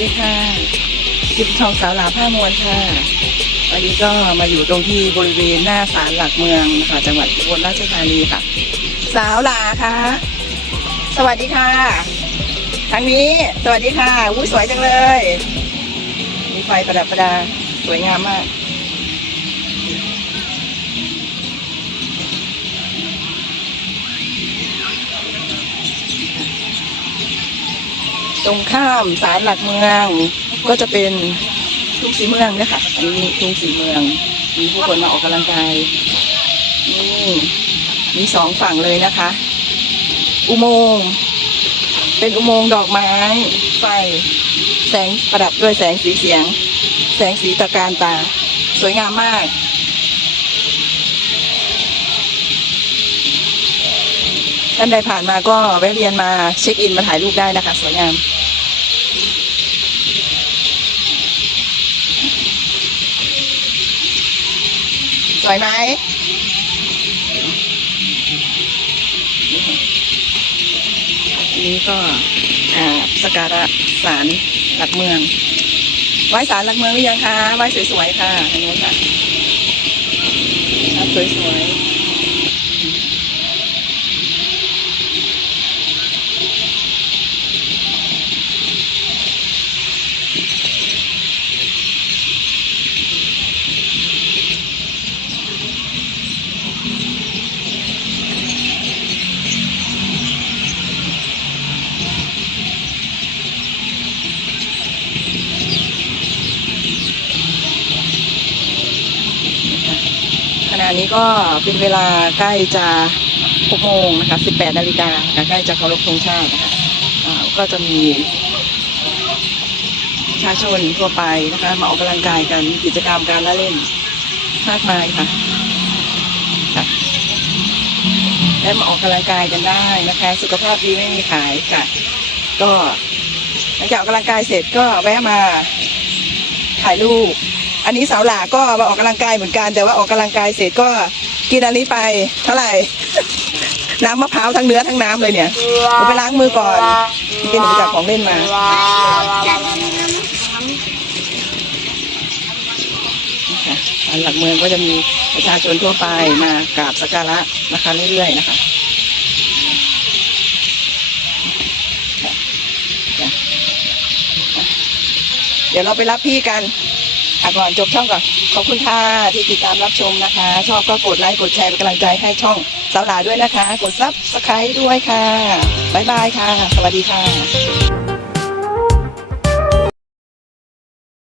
ดีค่ะจิบทองสาวหลาผ้ามวลค่ะ วันนี้ก็มาอยู่ตรงที่บริเวณหน้าศาลหลักเมืองนะคะจังหวัดอุบลราชธานีค่ะ สาวหลาค่ะ สวัสดีค่ะ ทางนี้ สวัสดีค่ะอุ้ยสวยจังเลย มีไฟประดับประดา สวยงามมาก ตรงข้ามศาลหลักเมือง ก็จะเป็นทุ่งสีเมืองเนี่ยค่ะอันนี้ทุ่งสีเมือง มีผู้คนมาออกกำลังกายนี่มีสองฝั่งเลยนะคะ อุโมงค์เป็นอุโมงค์ดอกไม้ไฟแสงประดับด้วยแสงสีเสียง แสงสีตะการตา สวยงามมาก ท่านใดผ่านมาก็แวะเวียนมาเช็คอินมาถ่ายรูปได้นะคะ สวยงาม สวยไหมอันนี้ก็อ่าสการะศาลหลักเมืองไหว้ศาลหลักเมืองหรือยังคะไหว้สวยๆค่ะอันนี้ค่ะสวยๆ ณะนี้ก็เป็นเวลาใกล้จะ6โมงนะคะ18นาฬิกาใกล้จะเคารพธงชาตินะคะก็จะมีประชาชนทั่วไปนะคะมาออกกำลังกายกันกิจกรรมการละเล่นมากมายค่ะค่ะและมาออกกำลังกายกันได้นะคะ สุขภาพดีไม่มีขายค่ะ ก็หลังจากออกกำลังกายเสร็จก็แวะมาถ่ายรูป อันนี้สาวหลาก็มาออกกำลังกายเหมือนกัน แต่ว่าออกกำลังกายเสร็จก็กินอันนี้ไปเท่าไหร่ น้ำมะพร้าวทั้งเนื้อทั้งน้ำเลยเนี่ยหนูไปล้างมือก่อนกินหนูจับของเล่นมาอันหลักเมืองก็จะมีประชาชนทั่วไปมากราบสักการะนะคะเรื่อยๆนะคะเดี๋ยวเราไปรับพี่กัน ก่อนจบช่องก่อนขอบคุณค่ะที่ติดตามรับชมนะคะ ชอบก็กดไลค์กดแชร์เป็นกำลังใจให้ช่องสาวหลาด้วยนะคะ กดซับสไครต์ด้วยค่ะบ๊ายบายค่ะ สวัสดีค่ะ